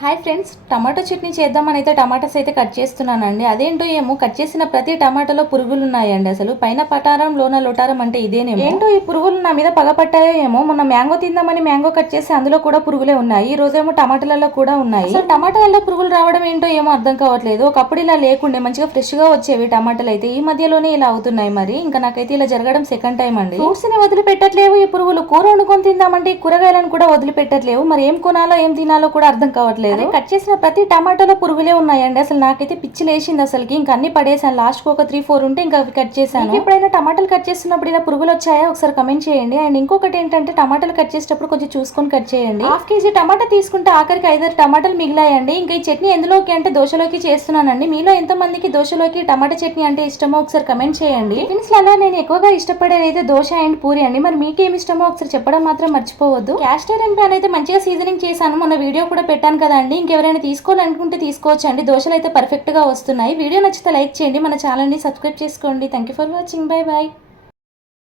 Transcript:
Hi friends tomato chutney చేద్దామని అయితే tomatoes అయితే కట్ చేస్తున్నానండి. అదేంటో ఏమో కట్ చేసిన ప్రతి టమాటాలో పురుగులు ఉన్నాయండి అసలు. పైన పటారం లోన లొటారం అంటే ఇదేనేమో. ఏంటో ఈ పురుగులు నా మీద పగ పట్టాయో ఏమో. మొన్న మ్యాంగో తిందామని మ్యాంగో కట్ చేసి అందులో కూడా పురుగులే ఉన్నాయి. ఈ రోజేమో టమాటాలలో కూడా ఉన్నాయి. అసలు టమాటాలలో పురుగులు రావడం ఏంటో ఏమో అర్థం కావట్లేదు. ఒకప్పుడు ఇలా లేకుండే మంచిగా ఫ్రెష్గా వచ్చేవి టమాటాలు అయితే ఈ మధ్యలోనే ఇలా అవుతున్నాయి మరి. ఇంకా నాకైతే ఇలా జరగడం సెకండ్ టైం అండి. ఫ్రూట్స్ని వదిలిపెట్టట్లేవు ఈ పురుగులు. కూర వండుకొని తిందామంటే ఈ కూరగాయలను కూడా వదిలిపెట్టట్లేవు. మరి ఏం కొనాలో ఏం తినాలో కూడా అర్థం కావట్లేదు. కట్ చేసిన ప్రతి టమాటాలో పురుగులే ఉన్నాయండి. అసలు నాకైతే పిచ్చి లేచింది అసలుకి. ఇంకా అన్ని పడేసాను. లాస్ట్ ఒక త్రీ ఫోర్ ఉంటే ఇంకా అవి కట్ చేశాను. ఎప్పుడైనా టమాటాలు కట్ చేస్తున్నప్పుడు ఇలా పురుగులు వచ్చాయా? ఒకసారి కమెంట్ చేయండి. అండ్ ఇంకొకటి ఏంటంటే టమాటాలు కట్ చేసేటప్పుడు కొంచెం చూసుకొని కట్ చేయండి. హాఫ్ కేజీ టమాటా తీసుకుంటే ఆఖరికి ఐదారు టమాటాలు మిగిలాయండి. ఇంకా ఈ చట్నీ ఎందులోకి అంటే దోశలోకి చేస్తున్నానండి. మీలో ఎంత మందికి దోశలోకి టమాటా చట్నీ అంటే ఇష్టమో ఒకసారి కమెంట్ చేయండి. టిఫిన్స్లలో నేను ఎక్కువగా ఇష్టపడేది అయితే దోశ అండ్ పూరి అండి. మరి మీకేం ఇష్టమో ఒకసారి చెప్పడం మాత్రం మర్చిపోవద్దు. క్యాస్టర్ అండ్ ప్యాన్ అయితే మంచిగా సీజనింగ్ చేశాను. మొన్న వీడియో కూడా పెట్టాను అండి. ఇంకెవరైనా తీసుకోవాలనుకుంటే తీసుకోవచ్చు అండి దోశలు అయితే పర్ఫెక్ట్గా వస్తున్నాయి. వీడియో నచ్చితే లైక్ చేయండి. మన ఛానల్ని సబ్స్క్రైబ్ చేసుకోండి. Thank you for watching bye bye